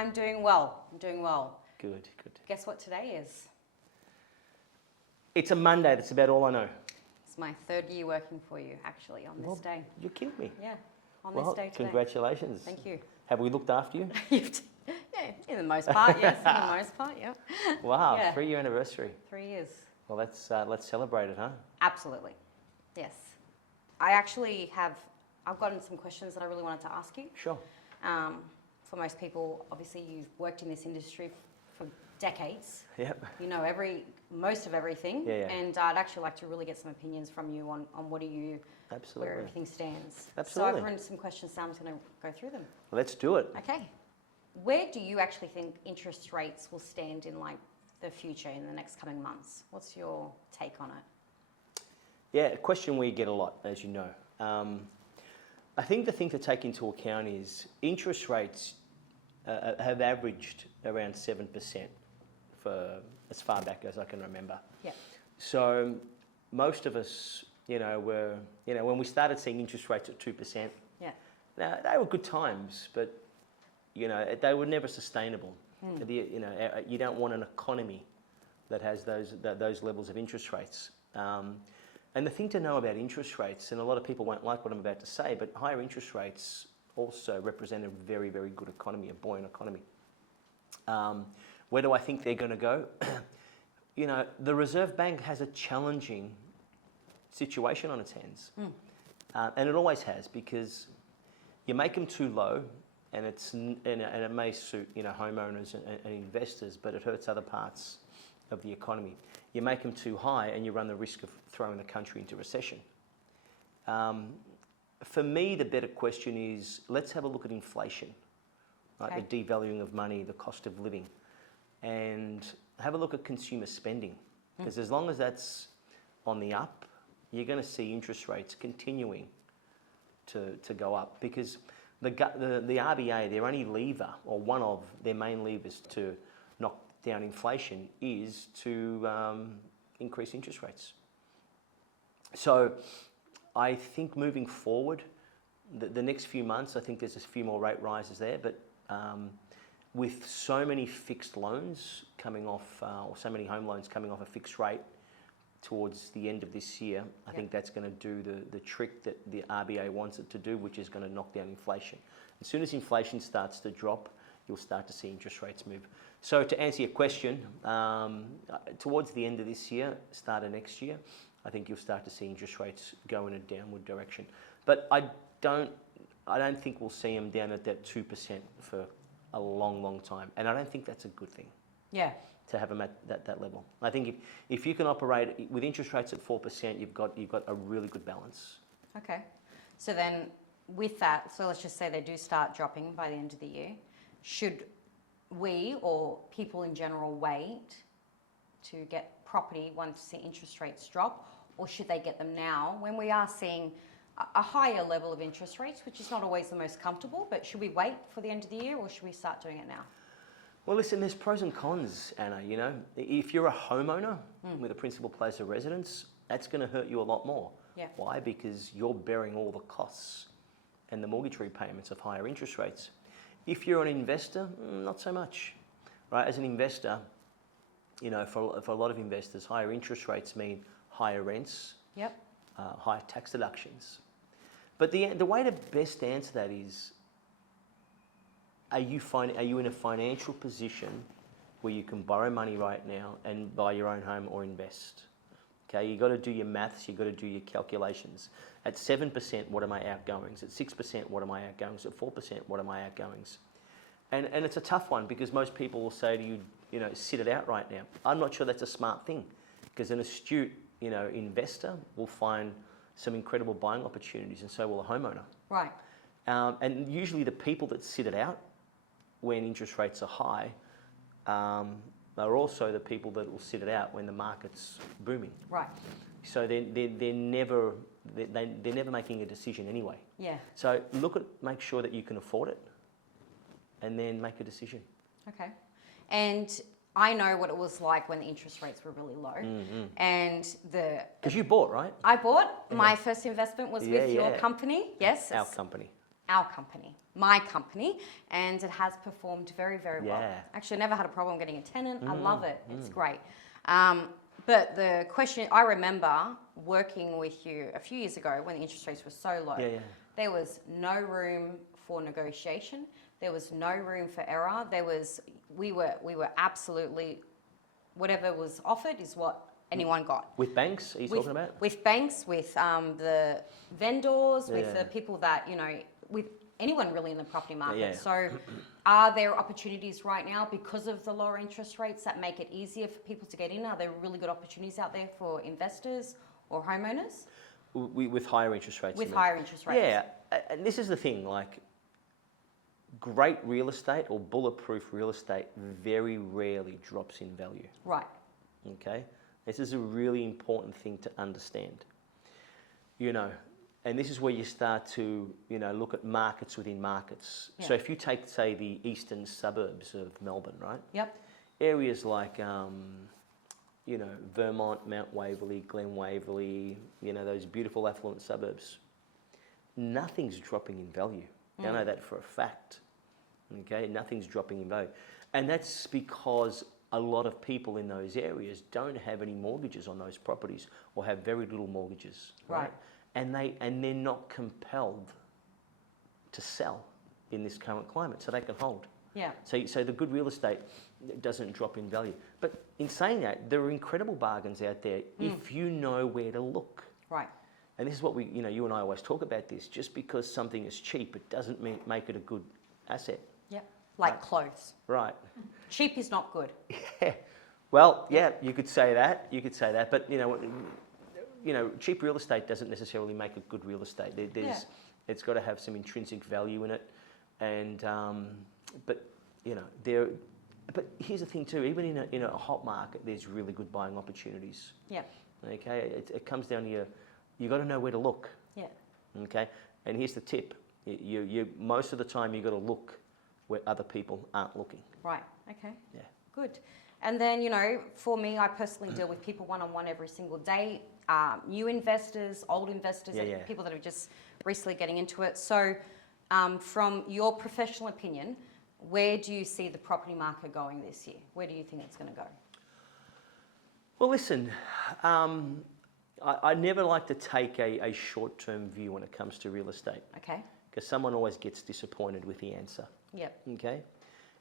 I'm doing well. I'm doing well. Good, good. Guess what today is? It's a Monday, that's about all I know. It's my third year working for you, actually, on this day. You're kidding me. Yeah, on this day today. Congratulations. Thank you. Have we looked after you? Yeah, in the most part, yes. In the most part, yeah. Wow, Yeah. 3-year anniversary. 3 years. Well, let's celebrate it, huh? Absolutely. Yes. I've gotten some questions that I really wanted to ask you. Sure. For most people, obviously, you've worked in this industry for decades. Yep. You know most of everything. Yeah, yeah. And I'd actually like to really get some opinions from you on Absolutely. where everything stands. Absolutely. So I've written some questions, so I'm just going to go through them. Let's do it. Okay. Where do you actually think interest rates will stand in like the future in the next coming months? What's your take on it? Yeah, a question we get a lot, as you know. I think the thing to take into account is interest rates have averaged around 7% for as far back as I can remember. Yeah. So most of us, when we started seeing interest rates at 2%, Yeah. now they were good times, but they were never sustainable. You don't want an economy that has those levels of interest rates. And the thing to know about interest rates, and a lot of people won't like what I'm about to say, but higher interest rates also represent a very, very good economy, a buoyant economy. Where do I think they're going to go? The Reserve Bank has a challenging situation on its hands. And it always has, because you make them too low, and it may suit homeowners and investors, but it hurts other parts of the economy. You make them too high and you run the risk of throwing the country into recession. For me, the better question is, let's have a look at inflation, right? Okay. The devaluing of money, the cost of living, and have a look at consumer spending. Because as long as that's on the up, you're going to see interest rates continuing to go up, because the RBA, their only lever, or one of their main levers to knock down inflation, is to increase interest rates. So I think moving forward, the next few months, I think there's a few more rate rises there, but with so many fixed loans coming off, or so many home loans coming off a fixed rate towards the end of this year, I think that's going to do the trick that the RBA wants it to do, which is going to knock down inflation. As soon as inflation starts to drop, you'll start to see interest rates move. So to answer your question, towards the end of this year, start of next year, I think you'll start to see interest rates go in a downward direction. But I don't think we'll see them down at that 2% for a long, long time. And I don't think that's a good thing. Yeah. To have them at that level. I think if you can operate with interest rates at 4%, you've got a really good balance. Okay. So then with that, so let's just say they do start dropping by the end of the year. Should we or people in general wait to get property once the interest rates drop, or should they get them now when we are seeing a higher level of interest rates, which is not always the most comfortable, but should we wait for the end of the year, or should we start doing it now? Well, listen, there's pros and cons, Anna. If you're a homeowner with a principal place of residence, that's going to hurt you a lot more. Yeah. Why? Because you're bearing all the costs and the mortgage repayments of higher interest rates. If you're an investor, not so much, right? As an investor, for a lot of investors, higher interest rates mean higher rents, Yep. Higher tax deductions. But the way to best answer that is, are you in a financial position where you can borrow money right now and buy your own home or invest? Okay, you got to do your maths, you got to do your calculations. At 7%, what are my outgoings? At 6%, what are my outgoings? At 4%, what are my outgoings? And it's a tough one, because most people will say to you, sit it out right now. I'm not sure that's a smart thing, because an astute, investor will find some incredible buying opportunities, and so will a homeowner. Right. And usually the people that sit it out when interest rates are high are also the people that will sit it out when the market's booming. Right. So they're never making a decision anyway. Yeah. So make sure that you can afford it, and then make a decision. Okay. And I know what it was like when the interest rates were really low. And Because you bought, right? I bought. My first investment was with your company. Yes. Our company. our company, my company, and it has performed very, very well. Yeah. Actually, I never had a problem getting a tenant. I love it. It's great. But the question, I remember working with you a few years ago when the interest rates were so low. Yeah. There was no room for negotiation. There was no room for error. We were absolutely, whatever was offered is what anyone got. With banks, are you talking about? With banks, with the vendors, with Yeah. the people that, with anyone really in the property market. Yeah. So are there opportunities right now because of the lower interest rates that make it easier for people to get in? Are there really good opportunities out there for investors or homeowners? With higher interest rates. With higher interest rates. Yeah, and this is the thing, like, great real estate or bulletproof real estate very rarely drops in value. Right. Okay? This is a really important thing to understand. And this is where you start to, look at markets within markets. Yeah. So if you take, say, the eastern suburbs of Melbourne, right? Yep. Areas like, Vermont, Mount Waverley, Glen Waverley, those beautiful affluent suburbs, nothing's dropping in value. I know that for a fact. Okay, nothing's dropping in value. And that's because a lot of people in those areas don't have any mortgages on those properties or have very little mortgages. Right. And they're not compelled to sell in this current climate, so they can hold. Yeah. So the good real estate doesn't drop in value. But in saying that, there are incredible bargains out there if you know where to look. Right. And this is what you and I always talk about this. Just because something is cheap, it doesn't make it a good asset. Yep. Like clothes. Right. Cheap is not good. Yeah. Well, yeah, you could say that. But cheap real estate doesn't necessarily make a good real estate. It's got to have some intrinsic value in it, and but here's the thing too. Even in a hot market, there's really good buying opportunities. Yeah. Okay. It comes down to you got to know where to look. Yeah. Okay. And here's the tip: you most of the time you got to look where other people aren't looking. Right. Okay. Yeah. Good. And then, for me, I personally deal with people one-on-one every single day. New investors, old investors, and people that are just recently getting into it. So from your professional opinion, where do you see the property market going this year? Where do you think it's going to go? Well, listen, I never like to take a short-term view when it comes to real estate. Okay. Because someone always gets disappointed with the answer. Yep. Okay?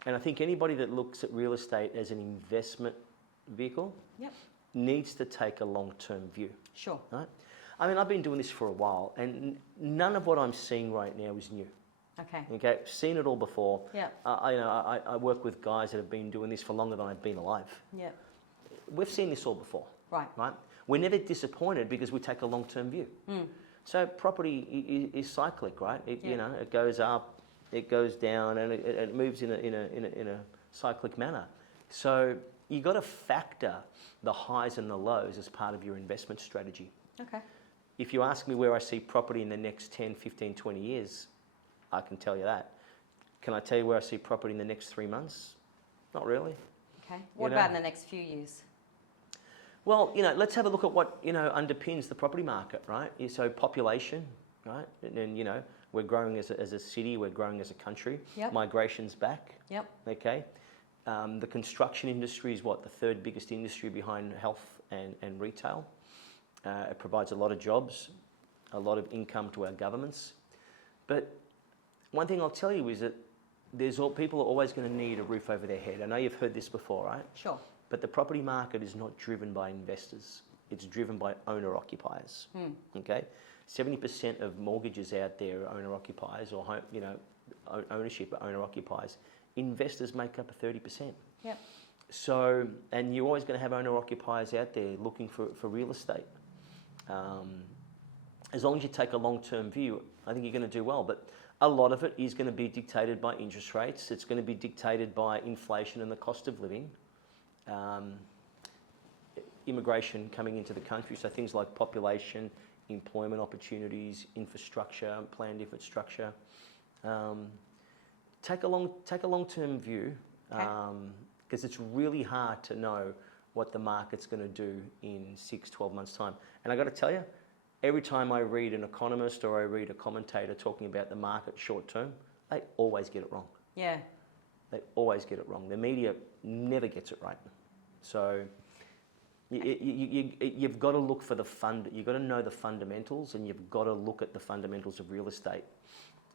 And I think anybody that looks at real estate as an investment vehicle needs to take a long-term view. Sure. Right? I mean, I've been doing this for a while, and none of what I'm seeing right now is new. Okay. Okay? I've seen it all before. Yeah. I work with guys that have been doing this for longer than I've been alive. Yeah. We've seen this all before. Right. Right? We're never disappointed because we take a long-term view. So property is cyclic, right? It goes up, it goes down, and it moves in a cyclic manner. So you got to factor the highs and the lows as part of your investment strategy. Okay. If you ask me where I see property in the next 10, 15, 20 years, I can tell you that. Can I tell you where I see property in the next 3 months? Not really. Okay. What about in the next few years? Well, let's have a look at what, underpins the property market, right? So population, right? And we're growing as a city, we're growing as a country. Yep. Migration's back. Yep. Okay. The construction industry is the third biggest industry behind health and retail. It provides a lot of jobs, a lot of income to our governments. But one thing I'll tell you is that people are always going to need a roof over their head. I know you've heard this before, right? Sure. But the property market is not driven by investors. It's driven by owner-occupiers. Okay, 70% of mortgages out there are owner-occupiers, or ownership are owner-occupiers. Investors make up 30%. Yep. So, and you're always going to have owner-occupiers out there looking for real estate. As long as you take a long-term view, I think you're going to do well. But a lot of it is going to be dictated by interest rates. It's going to be dictated by inflation and the cost of living. Immigration coming into the country, so things like population, employment opportunities, infrastructure, planned infrastructure. Take a long-term view, because it's really hard to know what the market's going to do in 6, 12 months' time. And I got to tell you, every time I read an economist or I read a commentator talking about the market short term, they always get it wrong. Yeah. They always get it wrong. The media never gets it right. So you've got to look for you've got to know the fundamentals, and you've got to look at the fundamentals of real estate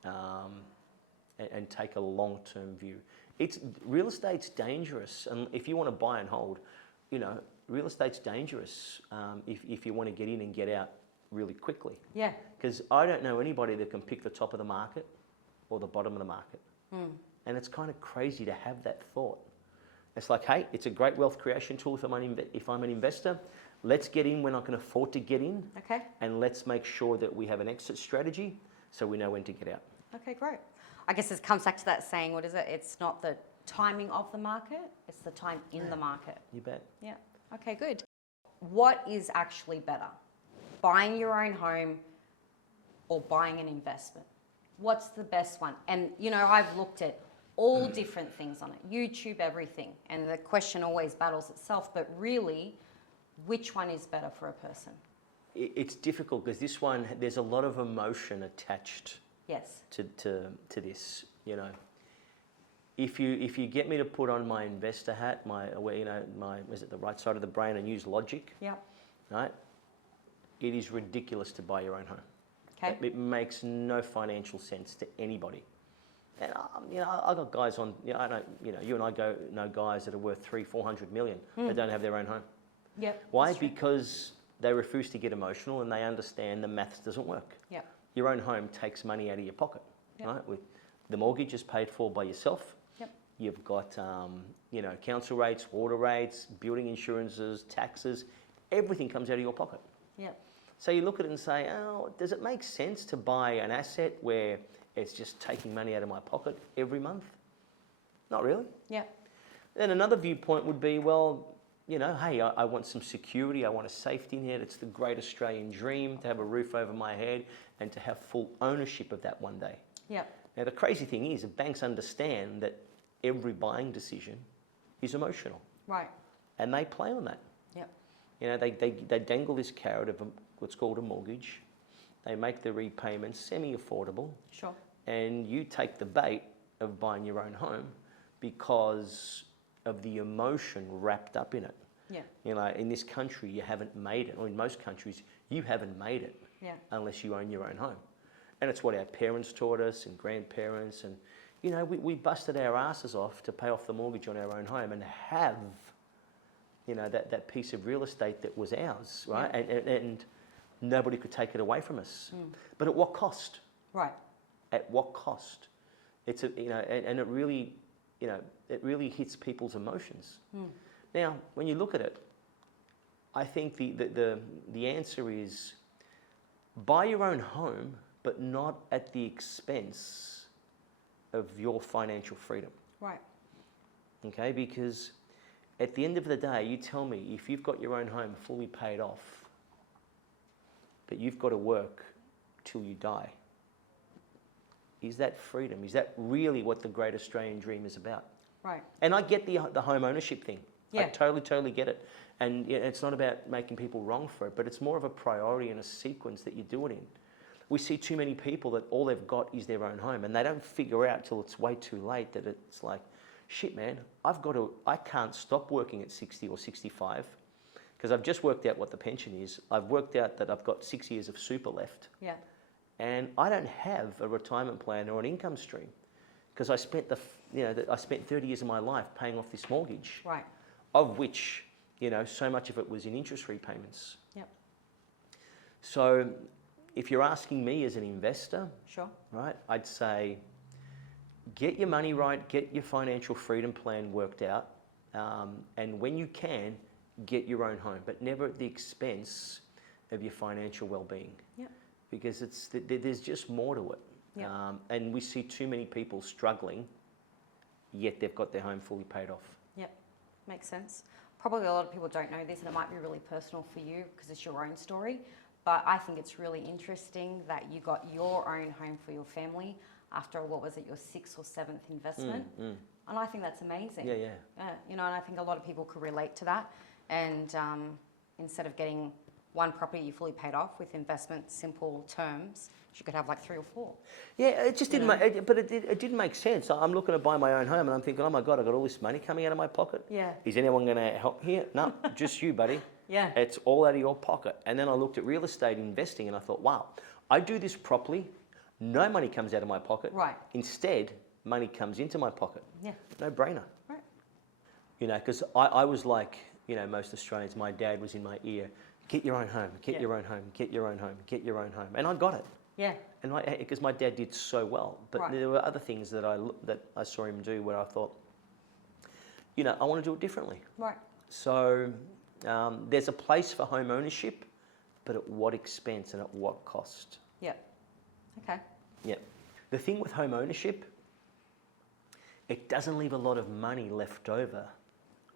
and take a long-term view. Real estate's dangerous, and if you want to buy and hold, real estate's dangerous if you want to get in and get out really quickly. Yeah. Because I don't know anybody that can pick the top of the market or the bottom of the market. And it's kind of crazy to have that thought. It's like, hey, it's a great wealth creation tool if I'm an investor. Let's get in when I can afford to get in. Okay. And let's make sure that we have an exit strategy so we know when to get out. Okay, great. I guess it comes back to that saying, what is it? It's not the timing of the market, it's the time in the market. You bet. Yeah. Okay, good. What is actually better? Buying your own home or buying an investment? What's the best one? And, I've looked at all different things on it, YouTube, everything. And the question always battles itself, but really, which one is better for a person? It's difficult because this one, there's a lot of emotion attached Yes. to this, If you get me to put on my investor hat, is it the right side of the brain, and use logic, Yep. right? It is ridiculous to buy your own home. Okay. It makes no financial sense to anybody. And I got guys on. I know. You and I know guys that are worth 300-400 million that don't have their own home. Yep. Why? Because they refuse to get emotional and they understand the maths doesn't work. Yep. Your own home takes money out of your pocket, Yep. right? With the mortgage is paid for by yourself. Yep. You've got council rates, water rates, building insurances, taxes. Everything comes out of your pocket. Yep. So you look at it and say, oh, does it make sense to buy an asset where it's just taking money out of my pocket every month? Not really. Yeah. Then another viewpoint would be, well, hey, I want some security, I want a safety net. It's the great Australian dream to have a roof over my head and to have full ownership of that one day. Yeah. Now, the crazy thing is that banks understand that every buying decision is emotional. Right. And they play on that. Yep. They dangle this carrot of what's called a mortgage. They make the repayments semi-affordable. Sure. And you take the bait of buying your own home because of the emotion wrapped up in it. Yeah. In this country, you haven't made it, or in most countries, you haven't made it unless you own your own home. And it's what our parents taught us and grandparents. And, we busted our asses off to pay off the mortgage on our own home and have, that piece of real estate that was ours, right? Yeah. And nobody could take it away from us. But at what cost? Right. At what cost? It's and it really, it really hits people's emotions. Now, when you look at it, I think the answer is buy your own home, but not at the expense of your financial freedom. Right. Okay, because at the end of the day, you tell me, if you've got your own home fully paid off, but you've got to work till you die, is that freedom? Is that really what the great Australian dream is about? Right. And I get the home ownership thing. Yeah. I totally get it. And it's not about making people wrong for it, but it's more of a priority and a sequence that you do it in. We see too many people that all they've got is their own home, and they don't figure out till it's way too late that it's like, shit, man, I can't stop working at 60 or 65 because I've just worked out what the pension is. I've worked out that I've got 6 years of super left. Yeah. And I don't have a retirement plan or an income stream because I spent I spent 30 years of my life paying off this mortgage. Right. Of which, so much of it was in interest repayments. Yep. So if you're asking me as an investor, Sure. right, I'd say get your money right, get your financial freedom plan worked out, and when you can, get your own home, but never at the expense of your financial well-being. Yep. Because there's just more to it. Yep. And we see too many people struggling, yet they've got their home fully paid off. Yep. Makes sense. Probably a lot of people don't know this, and it might be really personal for you because it's your own story. But I think it's really interesting that you got your own home for your family after, what was it, your 6th or 7th investment? And I think that's amazing. Yeah. And I think a lot of people could relate to that. And instead of getting one property you fully paid off with investment, simple terms. You could have like 3 or 4. Yeah, it just didn't make, but it didn't make sense. I'm looking to buy my own home and I'm thinking, oh my God, I've got all this money coming out of my pocket. Yeah. Is anyone going to help here? No, just you, buddy. Yeah. It's all out of your pocket. And then I looked at real estate investing and I thought, wow, I do this properly. No money comes out of my pocket. Right. Instead, money comes into my pocket. Yeah. No brainer. Right. You know, because I was like, you know, most Australians, my dad was in my ear, get your own home, get your own home, get your own home, get your own home. And I got it. Yeah. And because my dad did so well, but Right. there were other things that I saw him do where I thought, you know, I want to do it differently. Right. So there's a place for home ownership, but at what expense and at what cost? Yeah. Okay. Yeah. The thing with home ownership, it doesn't leave a lot of money left over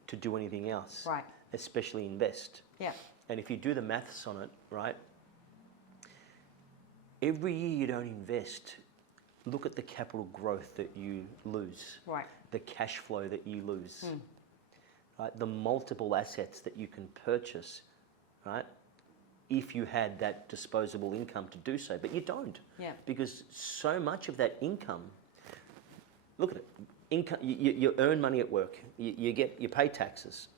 to do anything else. Right. Especially invest. Yeah. And if you do the maths on it, right, every year you don't invest, look at the capital growth that you lose. Right. The cash flow that you lose. Right? The multiple assets that you can purchase, right? If you had that disposable income to do so, but you don't. Yeah. Because so much of that income, look at it, income, you earn money at work, you pay taxes.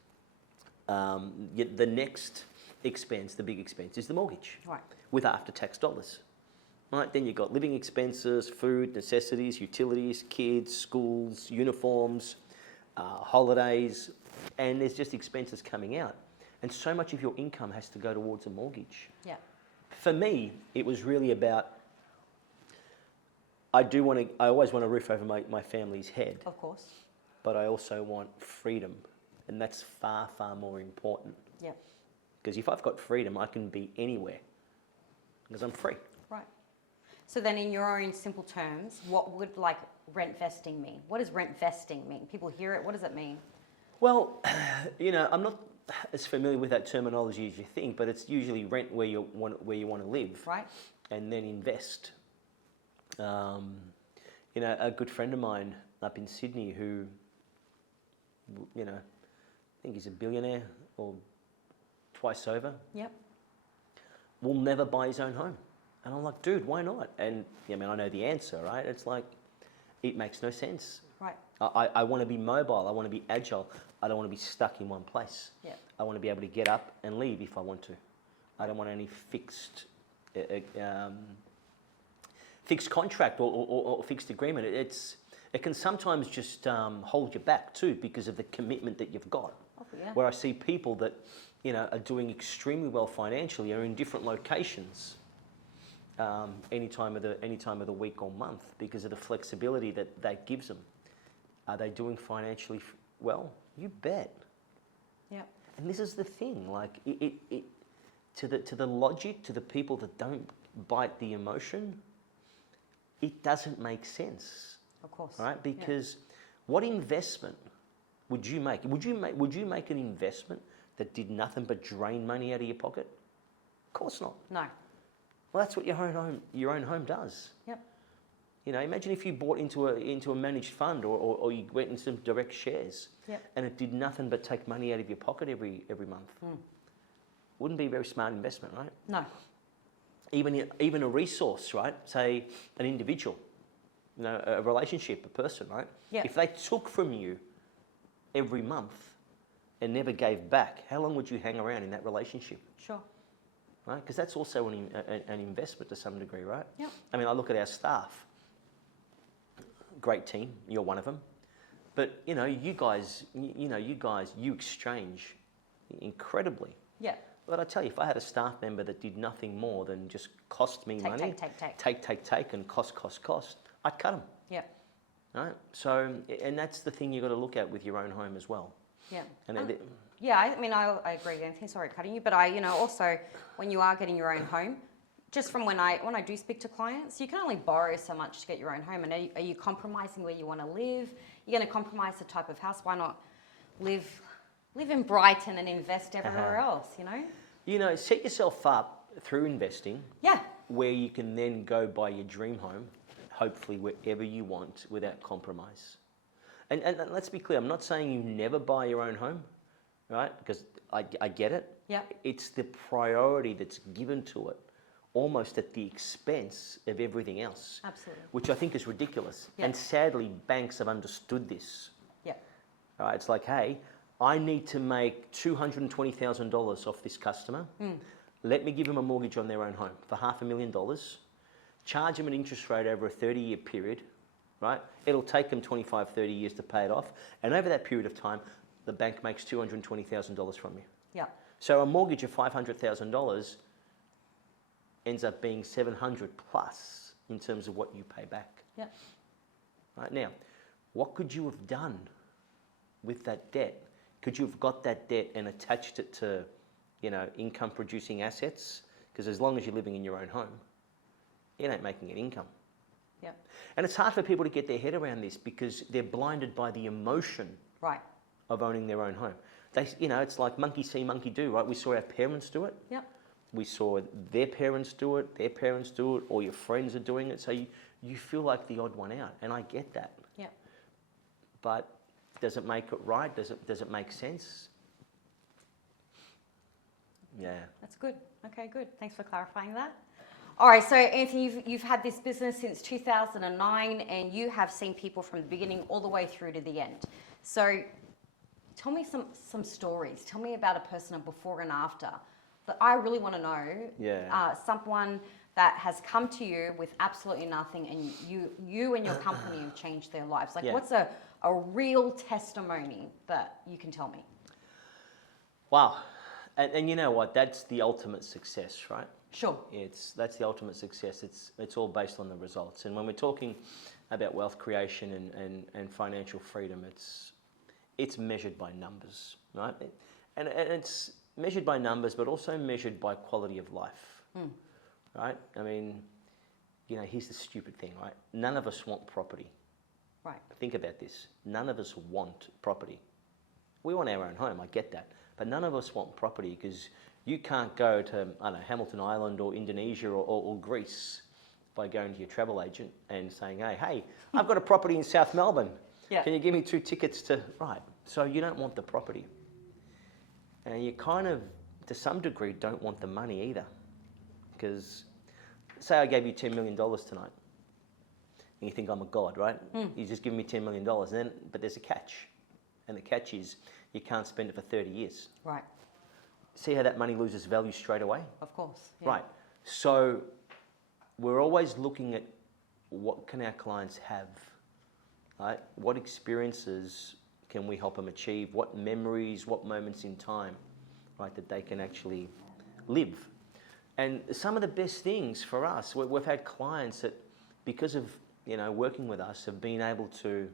The next expense, the big expense, is the mortgage. Right. With after-tax dollars. Right, then you've got living expenses, food, necessities, utilities, kids, schools, uniforms, holidays, and there's just expenses coming out. And so much of your income has to go towards a mortgage. Yeah. For me, it was really about, I always want a roof over my family's head, Of course. but I also want freedom. And that's far, far more important. Yeah. Because if I've got freedom, I can be anywhere because I'm free. Right. So then in your own simple terms, what would like rent vesting mean? What does rent vesting mean? People hear it, what does it mean? Well, you know, I'm not as familiar with that terminology as you think, but it's usually rent where you want to live, Right. and then invest. You know, a good friend of mine up in Sydney who, you know, I think he's a billionaire or twice over, Yep. will never buy his own home. And I'm like, dude, why not? And I mean, I know the answer, right? It's like, it makes no sense. Right. I want to be mobile. I want to be agile. I don't want to be stuck in one place. Yeah. I want to be able to get up and leave if I want to. I don't want any fixed contract or fixed agreement. It can sometimes just hold you back too because of the commitment that you've got. Oh, yeah. Where I see people that, you know, are doing extremely well financially are in different locations any time of the week or month because of the flexibility that gives them. Are they doing financially well? You bet. Yep. And this is the thing, like to the logic, to the people that don't bite the emotion, it doesn't make sense. Of course. Right? Because what investment would you make? Would you make an investment that did nothing but drain money out of your pocket? Of course not. No. Well, that's what your own home does. Yep. You know, imagine if you bought into a managed fund or you went into some direct shares, Yep. and it did nothing but take money out of your pocket every month. Wouldn't be a very smart investment, right? No. Even a resource, right? Say an individual, you know, a relationship, a person, right? Yeah. If they took from you every month and never gave back, how long would you hang around in that relationship? Sure. Right? Because that's also an investment to some degree, right? Yep. I mean, I look at our staff. Great team, you're one of them. But you know, you guys, you exchange incredibly. Yeah. But I tell you, if I had a staff member that did nothing more than just cost me money, take, and cost, I'd cut them. Yeah. Right? So, and that's the thing you've got to look at with your own home as well. Yeah. And Yeah, I mean, I agree, Anthony. Sorry, cutting you, but also when you are getting your own home, just from when I do speak to clients, you can only borrow so much to get your own home. And are you compromising where you want to live? You're going to compromise the type of house. Why not live in Brighton and invest everywhere else? You know. You know, set yourself up through investing. Yeah. Where you can then go buy your dream home, hopefully wherever you want without compromise. And let's be clear, I'm not saying you never buy your own home, right? Because I get it. Yeah. It's the priority that's given to it, almost at the expense of everything else. Absolutely. Which I think is ridiculous. Yeah. And sadly, banks have understood this. Yeah. All right, it's like, hey, I need to make $220,000 off this customer. Let me give them a mortgage on their own home for $500,000. Charge them an interest rate over a 30-year period, right? It'll take them 25, 30 years to pay it off. And over that period of time, the bank makes $220,000 from you. Yeah. So a mortgage of $500,000 ends up being 700 plus in terms of what you pay back. Yeah. Right now, what could you have done with that debt? Could you have got that debt and attached it to, income producing assets? Because as long as you're living in your own home, it ain't making an income. Yeah. And it's hard for people to get their head around this because they're blinded by the emotion Right. of owning their own home. It's like monkey see, monkey do, right? We saw our parents do it. Yep. We saw their parents do it, or your friends are doing it. So you feel like the odd one out, and I get that. Yep. But does it make it right? Does it make sense? Yeah. That's good. Okay, good. Thanks for clarifying that. All right, so Anthony, you've had this business since 2009, and you have seen people from the beginning all the way through to the end. So tell me some stories. Tell me about a person of before and after that I really want to know. Yeah. Someone that has come to you with absolutely nothing, and you and your company have changed their lives. Like, Yeah. what's a real testimony that you can tell me? Wow. And you know what? That's the ultimate success, right? Sure. That's the ultimate success. It's all based on the results. And when we're talking about wealth creation and financial freedom, it's measured by numbers, right? And it's measured by numbers, but also measured by quality of life, right? I mean, here's the stupid thing, right? None of us want property. Right. Think about this. None of us want property. We want our own home, I get that. But none of us want property because you can't go to, Hamilton Island or Indonesia or Greece by going to your travel agent and saying, hey, I've got a property in South Melbourne. Yeah. Can you give me 2 tickets to, right. So you don't want the property. And you kind of, to some degree, don't want the money either. Because say I gave you $10 million tonight. And you think I'm a god, right? You just give me $10 million. But there's a catch. And the catch is you can't spend it for 30 years. Right. See how that money loses value straight away? Of course. Yeah. Right. So we're always looking at what can our clients have, right? What experiences can we help them achieve? What memories, what moments in time, right, that they can actually live? And some of the best things for us, we've had clients that, because of working with us, have been able to,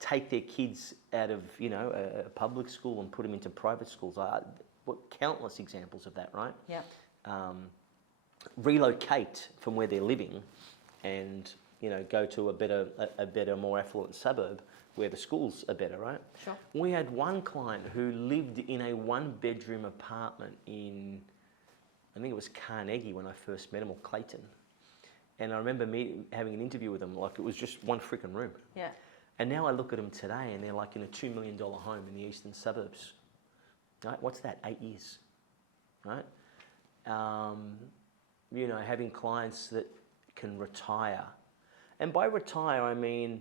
take their kids out of a public school and put them into private schools. Countless examples of that, right? Yeah. Relocate from where they're living, and go to a better, more affluent suburb where the schools are better, right? Sure. We had one client who lived in a 1-bedroom apartment in, I think it was Carnegie when I first met him, or Clayton. And I remember having an interview with him, like it was just one freaking room. Yeah. And now I look at them today and they're like in a $2 million home in the eastern suburbs. Right? What's that? 8 years. Right? Having clients that can retire. And by retire, I mean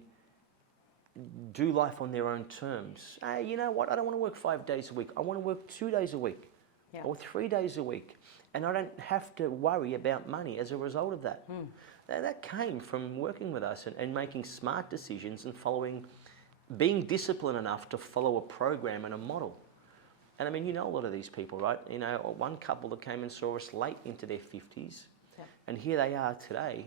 do life on their own terms. Hey, you know what? I don't want to work 5 days a week. I want to work 2 days a week, Yeah. or 3 days a week. And I don't have to worry about money as a result of that. That came from working with us and making smart decisions and being disciplined enough to follow a program and a model. And I mean, a lot of these people, right? One couple that came and saw us late into their 50s, Yeah. and here they are today,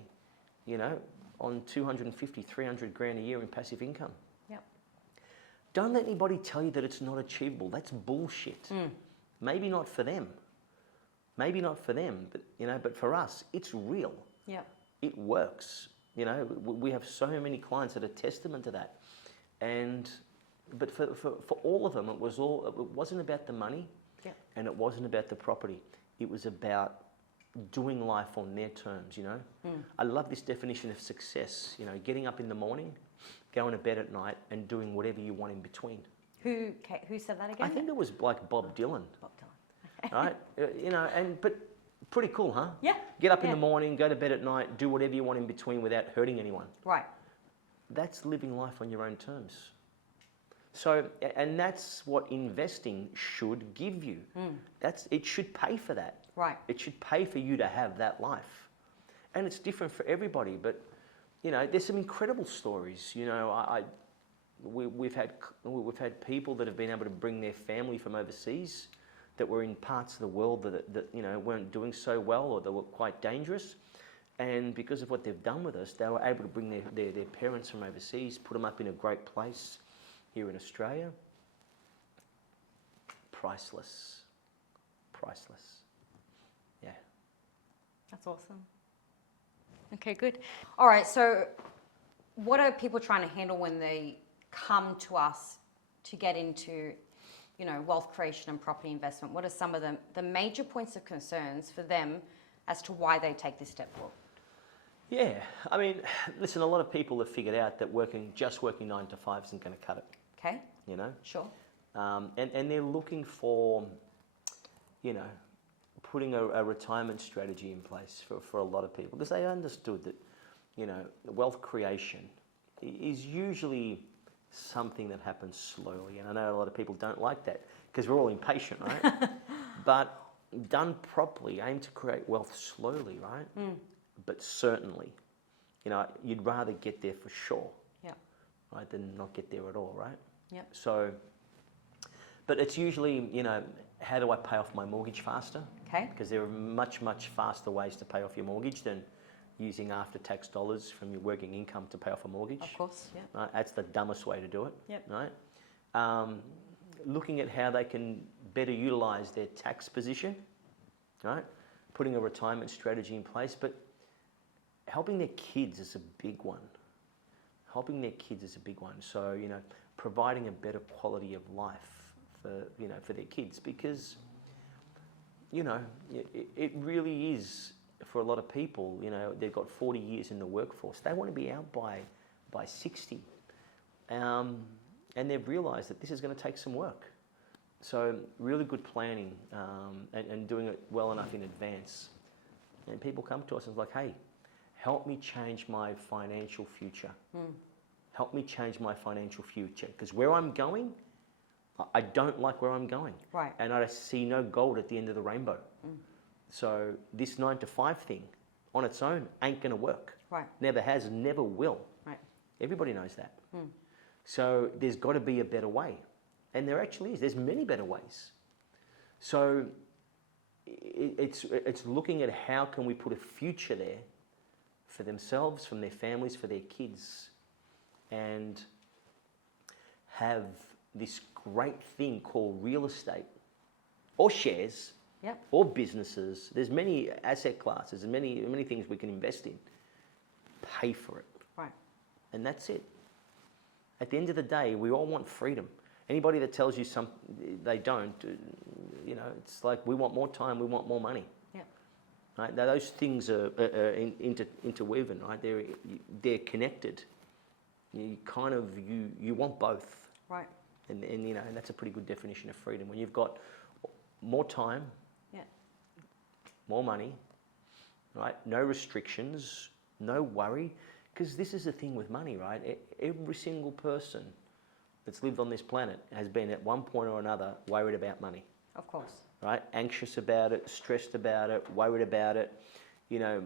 on 250, 300 grand a year in passive income. Yeah. Don't let anybody tell you that it's not achievable. That's bullshit. Maybe not for them. But for us, it's real. Yeah. It works. We have so many clients that are testament to that. But for all of them, it wasn't about the money, Yeah. and it wasn't about the property. It was about doing life on their terms. I love this definition of success. Getting up in the morning, going to bed at night, and doing whatever you want in between. Who said that again? I think it was like Bob Dylan, Bob Dylan. Okay. right? You know, but pretty cool, huh? Yeah. Get up in Yeah. the morning, go to bed at night, do whatever you want in between without hurting anyone. Right. That's living life on your own terms. So, and that's what investing should give you. It should pay for that. Right. It should pay for you to have that life. And it's different for everybody, but you know, there's some incredible stories. You know, we've had people that have been able to bring their family from overseas that were in parts of the world that you know weren't doing so well or that were quite dangerous. And because of what they've done with us, they were able to bring their parents from overseas, put them up in a great place here in Australia. Priceless. Priceless. Yeah. That's awesome. Okay, good. All right, so what are people trying to handle when they come to us to get into, you know, wealth creation and property investment? What are some of the major points of concerns for them as to why they take this step forward? Yeah, I mean, listen, a lot of people have figured out that just working 9 to 5 isn't going to cut it. Okay. You know? Sure. And they're looking for, you know, putting a retirement strategy in place for a lot of people because they understood that, you know, wealth creation is usually something that happens slowly. And I know a lot of people don't like that because we're all impatient, right? But done properly, aim to create wealth slowly, right? But certainly, you know, you'd rather get there for sure, right, than not get there at all, right? Yep. So, but it's usually, you know, how do I pay off my mortgage faster? Okay. Because there are much, much faster ways to pay off your mortgage than using after-tax dollars from your working income to pay off a mortgage. Of course, yeah. Right? That's the dumbest way to do it, Yep. right? Looking at how they can better utilise their tax position, right? Putting a retirement strategy in place, but helping their kids is a big one. Helping their kids is a big one. So, you know, providing a better quality of life for, you know, for their kids because, you know, it really is for a lot of people, you know, they've got 40 years in the workforce. They want to be out by 60. And they've realised that this is going to take some work. So really good planning and doing it well enough in advance. And people come to us and it's like, hey, help me change my financial future. Help me change my financial future. Because where I'm going, I don't like where I'm going. Right. And I see no gold at the end of the rainbow. So this 9 to 5 thing on its own ain't going to work. Right. Never has, never will. Right. Everybody knows that. So there's got to be a better way. And there actually is. There's many better ways. So it's looking at how can we put a future there for themselves, from their families, for their kids, and have this great thing called real estate or shares or businesses. There's many asset classes and many things we can invest in. Pay for it. Right. And that's it. At the end of the day, we all want freedom. Anybody that tells you they don't, you know, it's like we want more time, we want more money. Right? Now those things are interwoven, right? They're connected. You kind of you want both. Right. And you know, and that's a pretty good definition of freedom. When you've got more time, more money, right? No restrictions, no worry, because this is the thing with money, right? Every single person that's lived on this planet has been at one point or another worried about money. Of course. Right? Anxious about it, stressed about it, worried about it, you know,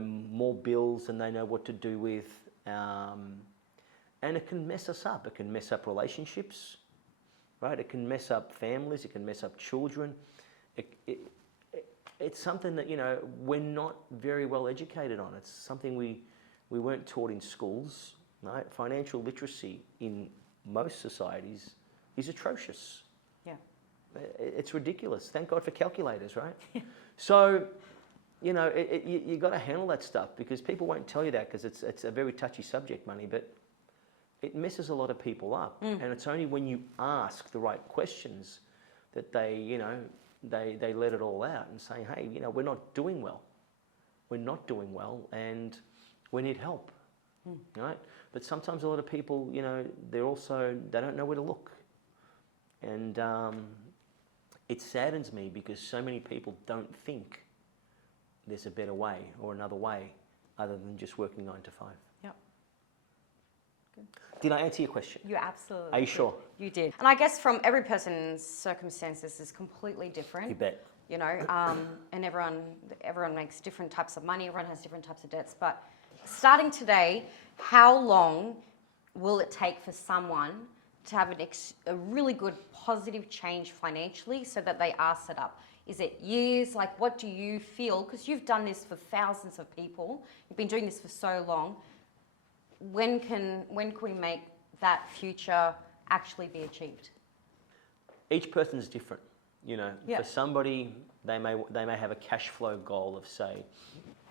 more bills than they know what to do with. And it can mess us up. It can mess up relationships, right? It can mess up families. It can mess up children. It's something that, you know, we're not very well educated on. It's something we weren't taught in schools, right? Financial literacy in most societies is atrocious. Yeah. It's ridiculous. Thank God for calculators, right? So, you know, you got to handle that stuff because people won't tell you that because it's a very touchy subject, money, but it messes a lot of people up. And it's only when you ask the right questions that they, you know, they let it all out and say, hey, you know, we're not doing well. We're not doing well and we need help, right? But sometimes a lot of people, you know, they don't know where to look. And it saddens me because so many people don't think there's a better way or another way other than just working 9 to 5. Yep. Good. Did I answer your question? You absolutely Are you did. sure? You did. And I guess from every person's circumstances is completely different. You bet. You know, and everyone makes different types of money, everyone has different types of debts. But starting today, how long will it take for someone to have a really good positive change financially so that they are set up? Is it years? Like, what do you feel? Because you've done this for thousands of people. You've been doing this for so long. When can we make that future actually be achieved? Each person's different. You know, Yep. for somebody, they may have a cash flow goal of, say,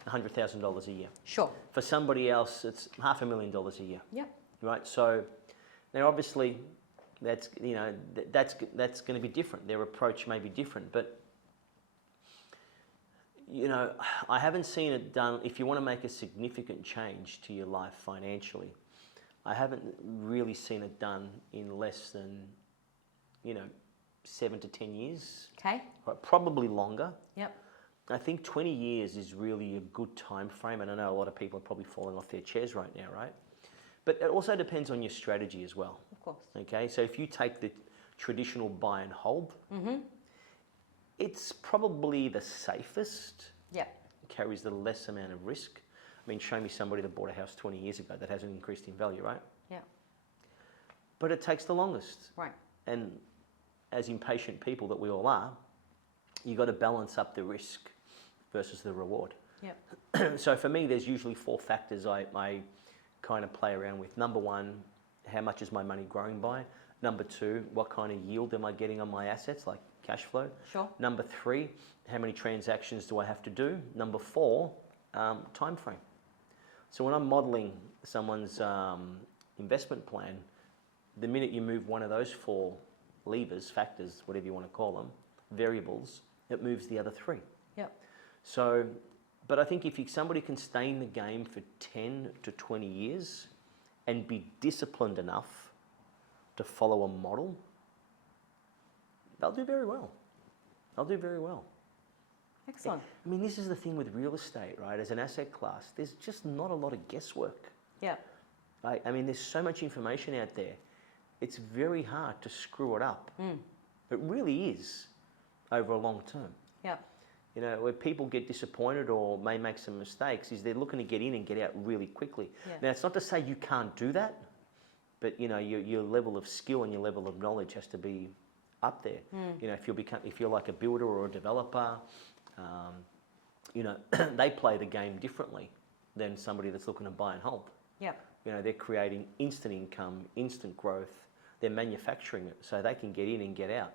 $100,000 a year. Sure. For somebody else, it's $500,000 a year. Yep. Right? So now obviously that's, you know, that's going to be different. Their approach may be different, but you know, I haven't seen it done. If you want to make a significant change to your life financially, I haven't really seen it done in less than, you know, 7 to 10 years. Okay. Right, probably longer. Yep. I think 20 years is really a good time frame, and I know a lot of people are probably falling off their chairs right now, right? But it also depends on your strategy as well. Of course. Okay, so if you take the traditional buy and hold, it's probably the safest, Yep. carries the less amount of risk. I mean, show me somebody that bought a house 20 years ago that hasn't increased in value, right? Yeah. But it takes the longest. Right. And as impatient people that we all are, you've got to balance up the risk versus the reward. Yep. So for me, there's usually 4 factors I kind of play around with. Number 1, how much is my money growing by? Number 2, what kind of yield am I getting on my assets, like cash flow? Sure. Number 3, how many transactions do I have to do? Number 4, time frame. So when I'm modeling someone's investment plan, the minute you move one of those 4 levers, factors, whatever you want to call them, variables, it moves the other 3. Yep. So, but I think if somebody can stay in the game for 10 to 20 years and be disciplined enough to follow a model, they'll do very well. They'll do very well. Excellent. I mean, this is the thing with real estate, right? As an asset class, there's just not a lot of guesswork. Yep. Right? I mean, there's so much information out there. It's very hard to screw it up. It really is over a long term. Yep. You know, where people get disappointed or may make some mistakes is they're looking to get in and get out really quickly. Yeah. Now, it's not to say you can't do that, but you know, your level of skill and your level of knowledge has to be up there. You know, if you're like a builder or a developer, you know, they play the game differently than somebody that's looking to buy and hold. Yep. You know, they're creating instant income, instant growth. They're manufacturing it so they can get in and get out.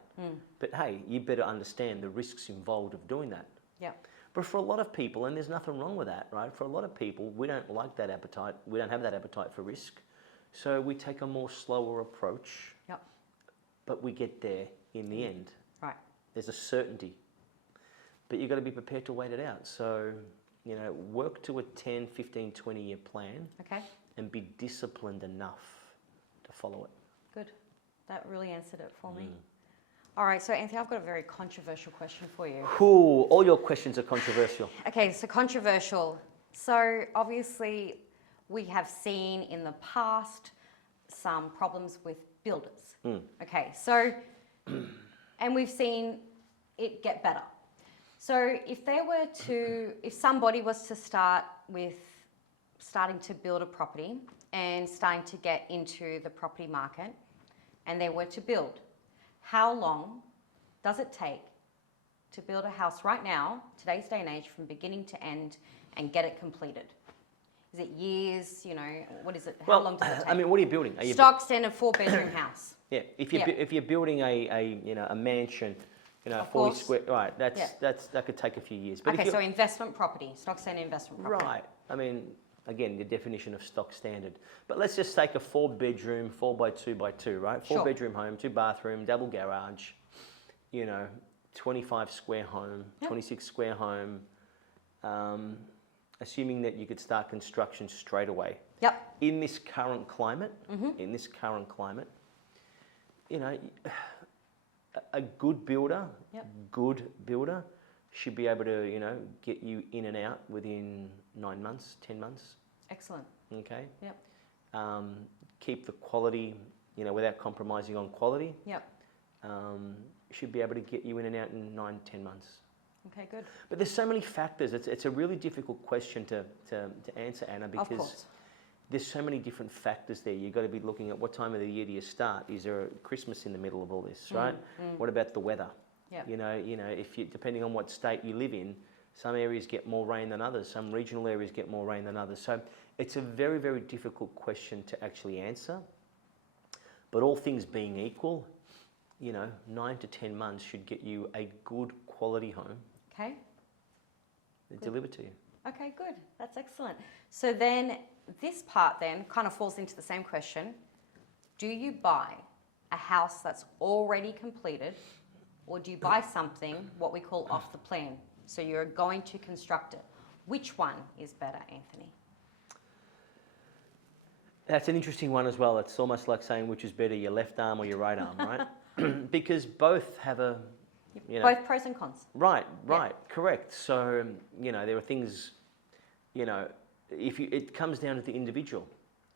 But hey, you better understand the risks involved of doing that. Yep. But for a lot of people, and there's nothing wrong with that, right? For a lot of people, we don't like that appetite. We don't have that appetite for risk. So we take a more slower approach, Yep. but we get there in the end. Right. There's a certainty. But you've got to be prepared to wait it out. So, you know, work to a 10, 15, 20-year plan Okay. and be disciplined enough to follow it. Good. That really answered it for me. All right, so Anthony, I've got a very controversial question for you. Cool. All your questions are controversial. Okay, so controversial. So obviously, we have seen in the past some problems with builders. Okay, so, and we've seen it get better. So if somebody was to start with starting to build a property and starting to get into the property market, and they were to build, how long does it take to build a house right now, today's day and age, from beginning to end, and get it completed? Is it years? You know, what is it? How long does it take? I mean, what are you building? Are you Stock standard 4-bedroom house. Yeah, if you're building a mansion, you know, Of 40 course. square, right? That could take a few years. But Okay, if so you're, investment property, stock standard investment property. right, I mean, again, the definition of stock standard. But let's just take a 4-bedroom, 4x2x2, right? Sure. 4-bedroom home, 2-bathroom, double garage, you know, 25 square home, Yep. 26 square home, assuming that you could start construction straight away. Yep. In this current climate, you know, a good builder, Yep. good builder should be able to, get you in and out within 9 months, 10 months. Excellent. Okay. Yep. Keep the quality, without compromising on quality. Yep. Should be able to get you in and out in 9, 10 months. Okay, good. But there's so many factors. It's a really difficult question to answer, Anna, Of because course. there's so many different factors there. You've got to be looking at what time of the year do you start. Is there a Christmas in the middle of all this, right? What about the weather? Yep. If you, depending on what state you live in, some areas get more rain than others. Some regional areas get more rain than others. So it's a very, very difficult question to actually answer. But all things being equal, 9 to 10 months should get you a good quality home. Okay. Delivered to you. Okay, good. That's excellent. So then this part then kind of falls into the same question. Do you buy a house that's already completed, or do you buy something, what we call off the plan? So you're going to construct it. Which one is better, Anthony? That's an interesting one as well. It's almost like saying which is better, your left arm or your right arm, right? Because both have a, Both pros and cons. Right, Yeah. correct. So, there are things, it comes down to the individual.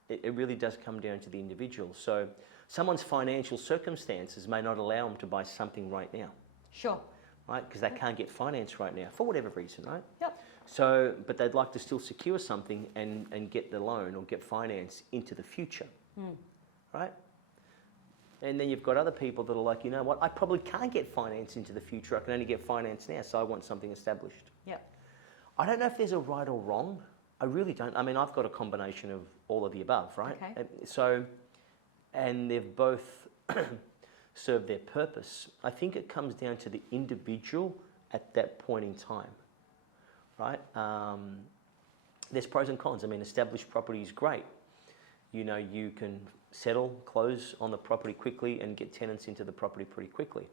It really does come down to the individual. So someone's financial circumstances may not allow them to buy something right now, Sure. right? Because they can't get finance right now for whatever reason, right? Yep. So, but they'd like to still secure something and get the loan or get finance into the future, right? And then you've got other people that are like, you know what, I probably can't get finance into the future. I can only get finance now, so I want something established. Yep. I don't know if there's a right or wrong. I really don't. I mean, I've got a combination of all of the above, right? Okay. So, and they've both served their purpose. I think it comes down to the individual at that point in time, right? There's pros and cons. I mean, established property is great. You can settle, close on the property quickly and get tenants into the property pretty quickly,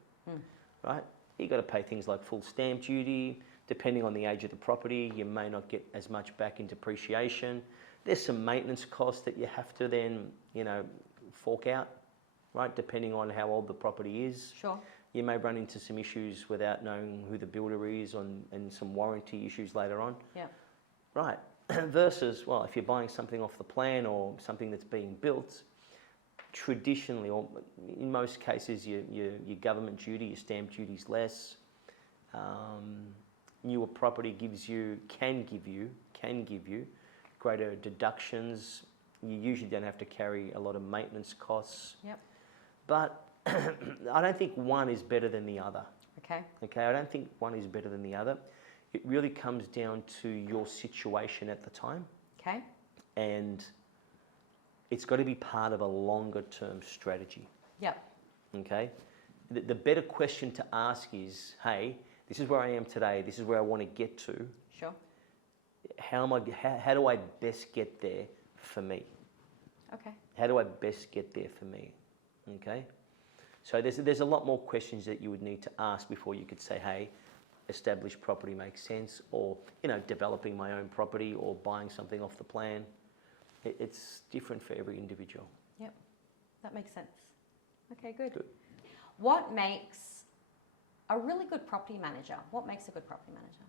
right? You've got to pay things like full stamp duty. Depending on the age of the property, you may not get as much back in depreciation. There's some maintenance costs that you have to then, fork out, right? Depending on how old the property is. Sure. You may run into some issues without knowing who the builder is and some warranty issues later on. Yeah. Right. Versus, well, if you're buying something off the plan or something that's being built, traditionally, or in most cases, your government duty, your stamp duty's less. Newer property can give you greater deductions. You usually don't have to carry a lot of maintenance costs. Yep. But I don't think one is better than the other. Okay. Okay, I don't think one is better than the other. It really comes down to your situation at the time, Okay. and it's got to be part of a longer term strategy. Yep. Okay, the better question to ask is, hey, this is where I am today. This is where I want to get to. Sure. How do I best get there for me? Okay. How do I best get there for me? Okay. So there's a lot more questions that you would need to ask before you could say, hey, established property makes sense, or developing my own property or buying something off the plan. It's different for every individual. Yep. That makes sense. Okay, good. Good. What makes a really good property manager? What makes a good property manager?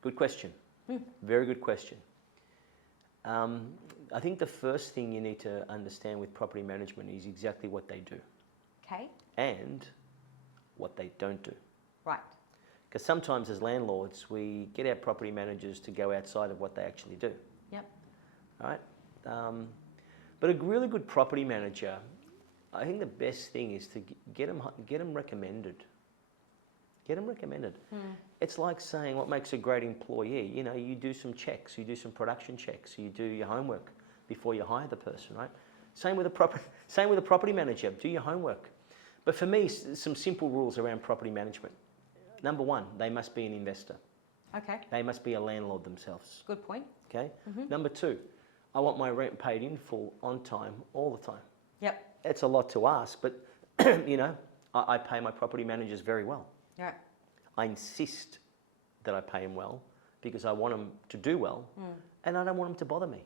Good question. Very good question. I think the first thing you need to understand with property management is exactly what they do Okay. and what they don't do. Right. Because sometimes as landlords, we get our property managers to go outside of what they actually do. Yep. Right? But a really good property manager, I think the best thing is to get them recommended. Get them recommended. It's like saying what makes a great employee. You do some checks, you do some production checks, you do your homework before you hire the person, right? Same with a property manager. Do your homework. But for me, some simple rules around property management. Number one, they must be an investor. Okay. They must be a landlord themselves. Good point. Okay. Number two, I want my rent paid in full, on time, all the time. Yep. It's a lot to ask, but I pay my property managers very well. Right. I insist that I pay them well because I want them to do well, and I don't want them to bother me.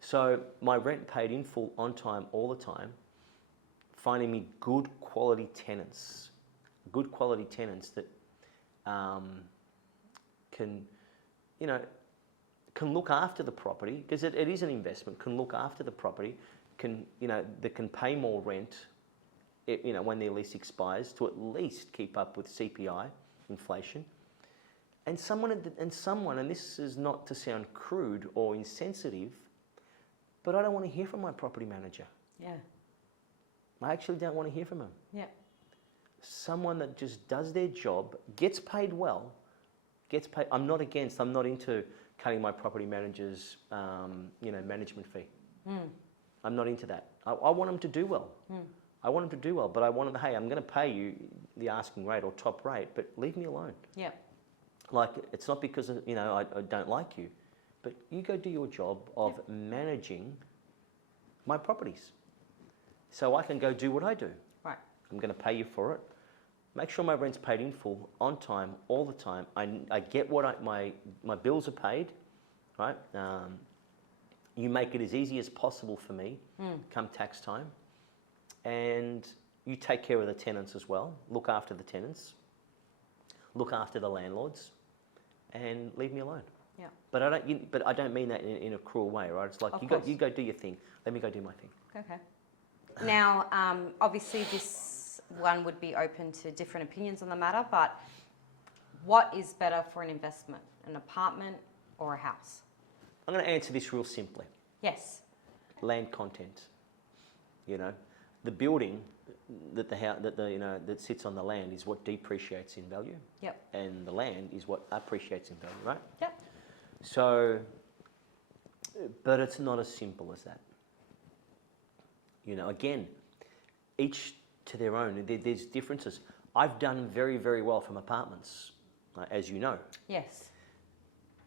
So my rent paid in full, on time, all the time, finding me good quality tenants good quality tenants that can, you know, can look after the property, because it is an investment, can look after the property, can, you know, that can pay more rent, you know, when their lease expires, to at least keep up with CPI, inflation. And someone, and this is not to sound crude or insensitive, but I don't want to hear from my property manager. Yeah. I actually don't want to hear from him. Yeah. Someone that just does their job, gets paid well, gets paid. I'm not into cutting my property manager's, you know, management fee. I'm not into that. I want them to do well. I want them to do well, but I want them, hey, I'm going to pay you the asking rate or top rate, but leave me alone. Yeah. Like, it's not because, you know, I don't like you, but you go do your job of managing my properties, so I can go do what I do. Right. I'm going to pay you for it. Make sure my rent's paid in full, on time, all the time. I get what my bills are paid, right? You make it as easy as possible for me come tax time. And you take care of the tenants as well. Look after the tenants. Look after the landlords. And leave me alone. Yeah. But I don't mean that in a cruel way, right? It's like, you go do your thing. Let me go do my thing. Okay. Now, obviously this one would be open to different opinions on the matter, but what is better for an investment, an apartment or a house? I'm going to answer this real simply. Yes. Land content. You know, the building that that sits on the land is what depreciates in value. Yep. And the land is what appreciates in value, right? Yep. So, but it's not as simple as that. You know, again, each to their own. There's differences. I've done very, very well from apartments, as you know. Yes.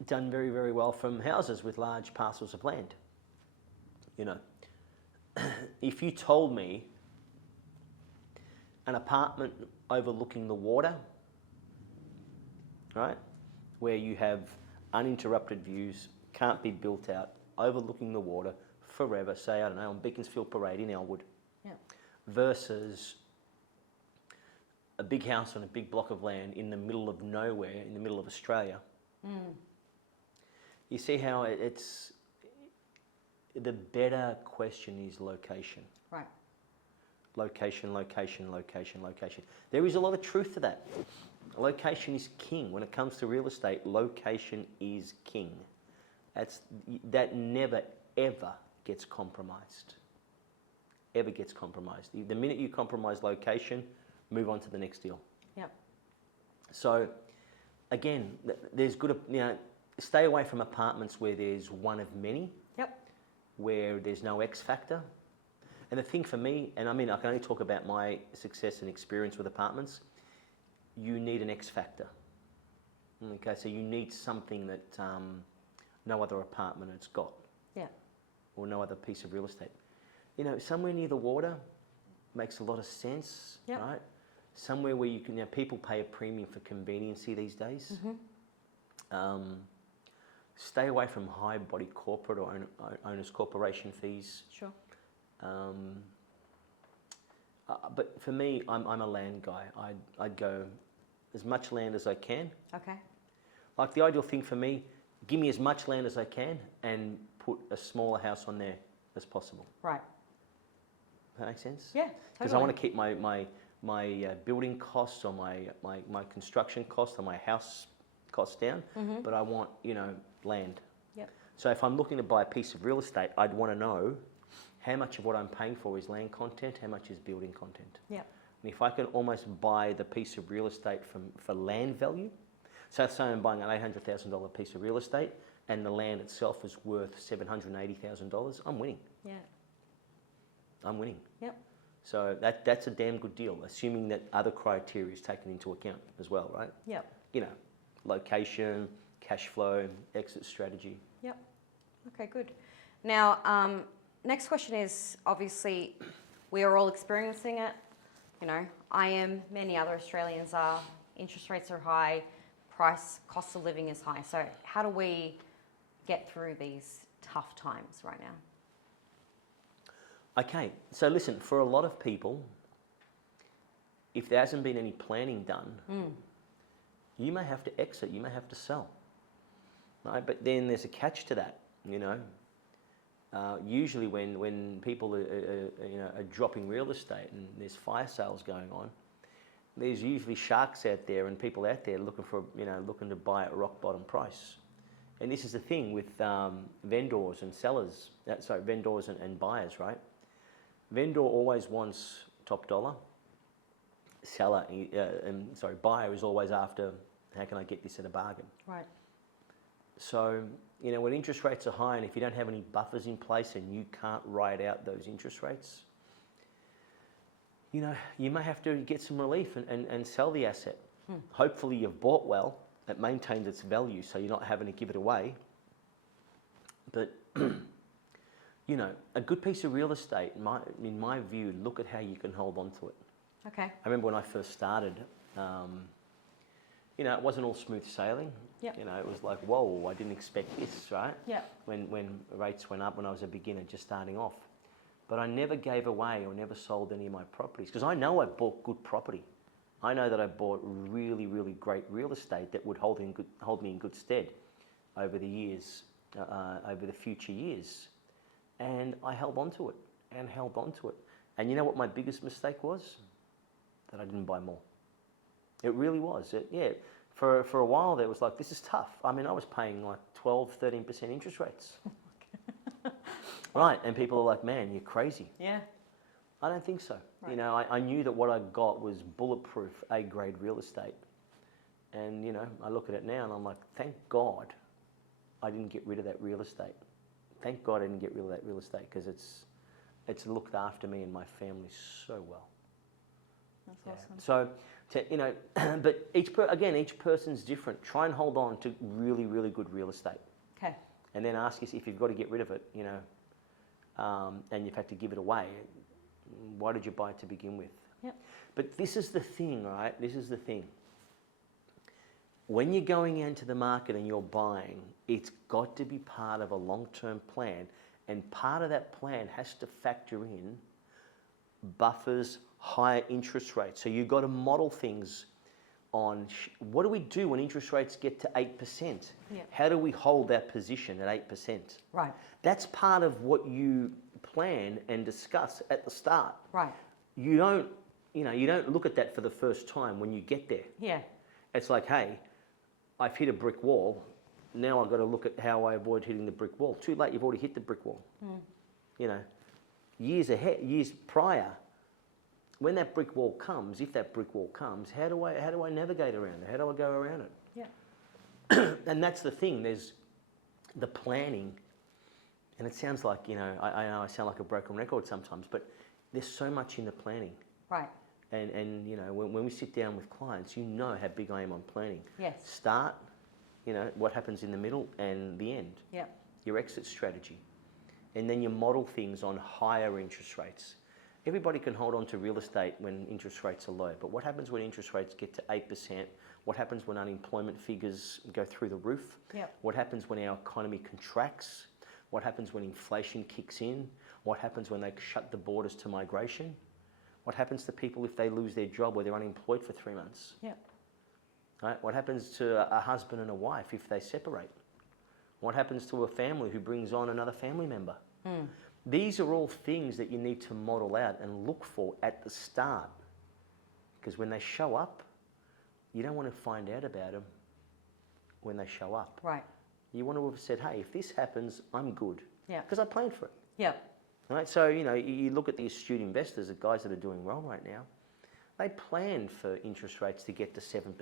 Done very, very well from houses with large parcels of land. You know, if you told me an apartment overlooking the water, right, where you have uninterrupted views, can't be built out, overlooking the water forever, say, I don't know, on Beaconsfield Parade in Elwood, versus a big house on a big block of land in the middle of nowhere, in the middle of Australia. You see how it's, the better question is location. Right. Location, location, location, location. There is a lot of truth to that. Location is king. When it comes to real estate, location is king. That never, ever gets compromised. Ever gets compromised. The minute you compromise location, move on to the next deal. Yep. So, again, there's good, you know, stay away from apartments where there's one of many. Yep. Where there's no X factor. And the thing for me, and I mean, I can only talk about my success and experience with apartments, you need an X factor. Okay, so you need something that no other apartment has got. Yeah. Or no other piece of real estate. You know, somewhere near the water makes a lot of sense, right? Somewhere where you can, you know, people pay a premium for conveniency these days. Stay away from high body corporate or owners corporation fees. Sure. But for me, I'm a land guy. I'd go as much land as I can. Okay. Like the ideal thing for me, give me as much land as I can and put a smaller house on there as possible. Right. Does that make sense? Yeah, Because I want to keep my building costs or my construction costs or my house costs down, but I want, you know, land. Yep. So if I'm looking to buy a piece of real estate, I'd want to know how much of what I'm paying for is land content, how much is building content. Yep. And if I can almost buy the piece of real estate for land value, so say I'm buying an $800,000 piece of real estate and the land itself is worth $780,000, I'm winning. Yeah. I'm winning. Yep. So that's a damn good deal, assuming that other criteria is taken into account as well, right? Yep. You know, location, cash flow, exit strategy. Yep. Okay, good. Now, next question is, obviously, we are all experiencing it. You know, I am, many other Australians are. Interest rates are high, cost of living is high. So how do we get through these tough times right now? Okay, so listen, for a lot of people, if there hasn't been any planning done, you may have to exit, you may have to sell. Right? But then there's a catch to that, you know. Usually when people are dropping real estate and there's fire sales going on, there's usually sharks out there and people out there looking to buy at rock bottom price. And this is the thing with vendors and sellers, vendors and buyers, right? Vendor always wants top dollar. Buyer is always after, how can I get this at a bargain? Right. So, you know, when interest rates are high and if you don't have any buffers in place and you can't ride out those interest rates, you know, you may have to get some relief and sell the asset. Hopefully you've bought well, it maintains its value so you're not having to give it away. But, you know, a good piece of real estate, in my view, look at how you can hold on to it. Okay. I remember when I first started, you know, it wasn't all smooth sailing. Yep. You know, it was like, whoa, I didn't expect this, right? Yeah. When rates went up when I was a beginner just starting off. But I never gave away or never sold any of my properties because I know I bought good property. I know that I bought really, really great real estate that would hold me in good stead over the years, over the future years. And I held on to it and held on to it. And you know what my biggest mistake was? That I didn't buy more. It really was. For a while there, it was like, this is tough. I mean, I was paying like 12, 13% interest rates. Right, and people are like, man, you're crazy. Yeah. I don't think so. Right. You know, I knew that what I got was bulletproof A-grade real estate. And, you know, I look at it now and I'm like, thank God I didn't get rid of that real estate. Thank God I didn't get rid of that real estate because it's looked after me and my family so well. That's awesome. So, you know, but each person's different. Try and hold on to really, really good real estate. Okay. And then ask yourself if you've got to get rid of it, you know, and you've had to give it away. Why did you buy it to begin with? Yep. But this is the thing, right? This is the thing. When you're going into the market and you're buying, it's got to be part of a long-term plan. And part of that plan has to factor in buffers, higher interest rates. So you've got to model things on what do we do when interest rates get to 8%? Yeah. How do we hold that position at 8%? Right. That's part of what you plan and discuss at the start. Right. You don't look at that for the first time when you get there. Yeah. It's like, hey, I've hit a brick wall. Now I've got to look at how I avoid hitting the brick wall. Too late, you've already hit the brick wall. You know, years prior, when that brick wall comes, if that brick wall comes, how do I navigate around it? How do I go around it? Yeah. And that's the thing. There's the planning, and it sounds like, you know, I know I sound like a broken record sometimes, but there's so much in the planning. Right. And you know, when we sit down with clients, you know how big I am on planning. Yes. Start, you know, what happens in the middle and the end. Yep. Your exit strategy. And then you model things on higher interest rates. Everybody can hold on to real estate when interest rates are low, but what happens when interest rates get to 8%? What happens when unemployment figures go through the roof? Yep. What happens when our economy contracts? What happens when inflation kicks in? What happens when they shut the borders to migration? What happens to people if they lose their job or they're unemployed for 3 months? Yep. Right? What happens to a husband and a wife if they separate? What happens to a family who brings on another family member? These are all things that you need to model out and look for at the start. Because when they show up, you don't want to find out about them when they show up. Right. You want to have said, hey, if this happens, I'm good. Yeah. Because I planned for it. Yep. Right? So, you know, you look at the astute investors, the guys that are doing well right now, they planned for interest rates to get to 7%.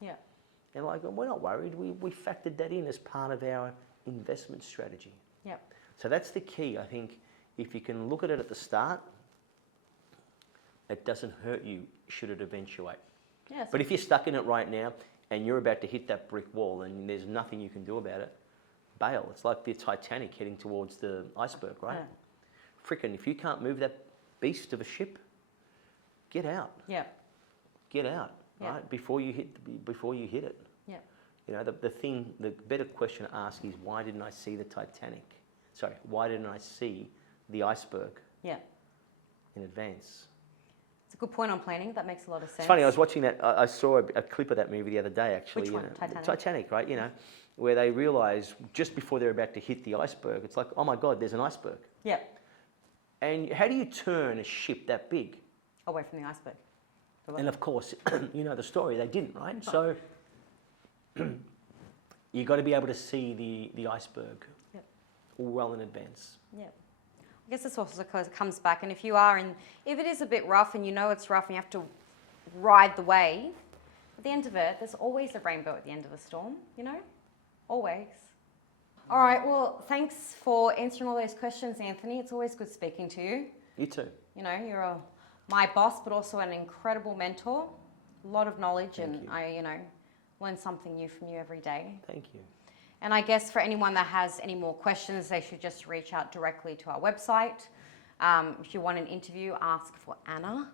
Yeah. And like, we're not worried. We factored that in as part of our investment strategy. Yep. So that's the key. I think if you can look at it at the start, it doesn't hurt you should it eventuate. Yes. But if you're stuck in it right now and you're about to hit that brick wall and there's nothing you can do about it, bail. It's like the Titanic heading towards the iceberg, right? Yeah. Frickin', if you can't move that beast of a ship, get out. Yeah. Get out, Yeah. right? Before you hit it. Yeah. You know, the better question to ask is, why didn't I see the Titanic? Sorry, why didn't I see the iceberg Yeah. in advance? It's a good point on planning. That makes a lot of sense. It's funny, I was watching that, I saw a clip of that movie the other day, actually. Which you one? know. Titanic? Titanic, right? You know, where they realise just before they're about to hit the iceberg, it's like, oh my God, there's an iceberg. Yep. And how do you turn a ship that big? Away from the iceberg. And of course, you know the story, they didn't, right? So you've got to be able to see the iceberg well in advance. Yeah. I guess this also comes back, and if it is a bit rough and you know it's rough and you have to ride the wave, at the end of it, there's always a rainbow at the end of a storm, you know? Always. All right, well, thanks for answering all those questions, Anthony. It's always good speaking to you. You too. You know, you're my boss, but also an incredible mentor. A lot of knowledge, Thank and you. I, learn something new from you every day. Thank you. And I guess for anyone that has any more questions, they should just reach out directly to our website. If you want an interview, ask for Anna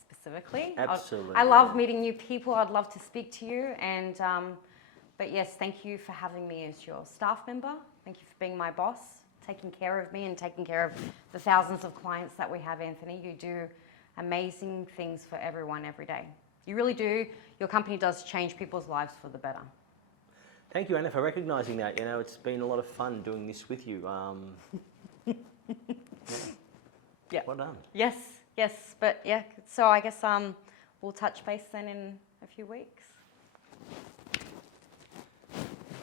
specifically. Absolutely. I love meeting new people. I'd love to speak to you. And but yes, thank you for having me as your staff member. Thank you for being my boss, taking care of me and taking care of the thousands of clients that we have, Anthony. You do amazing things for everyone every day. You really do. Your company does change people's lives for the better. Thank you, Anna, for recognising that. You know, it's been a lot of fun doing this with you. Yeah. Well done. Yes, but yeah. So I guess we'll touch base then in a few weeks.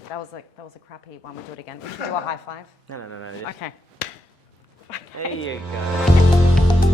That was a crappy one. We'll do it again. We should do a high five. No. Okay. There you go.